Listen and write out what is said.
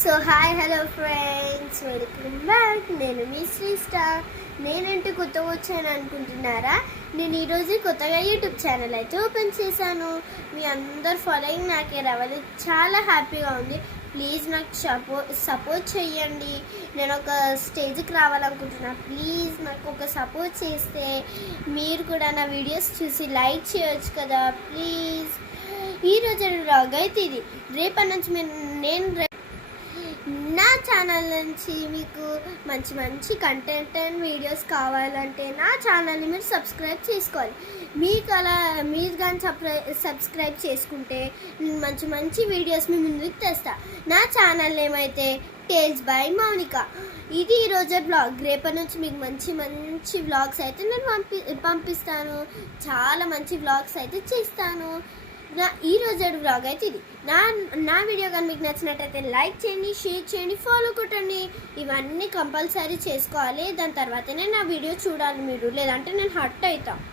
So hi hello friends, welcome back. నేను మీ శ్రీస్టార్. నేనంటే కొత్తగా వచ్చాను అనుకుంటున్నారా? నేను ఈరోజు కొత్తగా యూట్యూబ్ ఛానల్ అయితే ఓపెన్ చేశాను. మీ అందరు ఫాలోయింగ్ నాకే రావాలి, చాలా హ్యాపీగా ఉంది. ప్లీజ్ నాకు సపోర్ట్ చేయండి. నేను ఒక స్టేజ్కి రావాలనుకుంటున్నాను. ప్లీజ్ నాకు ఒక సపోర్ట్ చేస్తే మీరు కూడా నా వీడియోస్ చూసి లైక్ చేయొచ్చు కదా ప్లీజ్. ఈరోజు వ్లాగ్ అయితే ఇది. రేపటి నుంచి నేను నా ఛానల్ నుంచి మీకు మంచి మంచి కంటెంట్ అండ్ వీడియోస్ కావాలంటే నా ఛానల్ని మీరు సబ్స్క్రైబ్ చేసుకోవాలి. మీరు కానీ సబ్స్క్రైబ్ చేసుకుంటే నేను మంచి మంచి వీడియోస్ మీ ముందుకు తెస్తా. నా ఛానల్ ఏమైతే టేల్స్ బై మౌనిక. ఇది ఈరోజే బ్లాగ్. రేపటి నుంచి మీకు మంచి మంచి వ్లాగ్స్ అయితే నేను పంపిస్తాను. చాలా మంచి వ్లాగ్స్ అయితే చేస్తాను. ఈ రోజు వ్లాగ్ అయితే ఇది. నా వీడియో కానీ మీకు నచ్చినట్టయితే లైక్ చేయండి, షేర్ చేయండి, ఫాలో కొట్టండి. ఇవన్నీ కంపల్సరీ చేసుకోవాలి. దాని తర్వాతనే నా వీడియో చూడాలి మీరు, లేదంటే నేను హర్ట్ అవుతాను.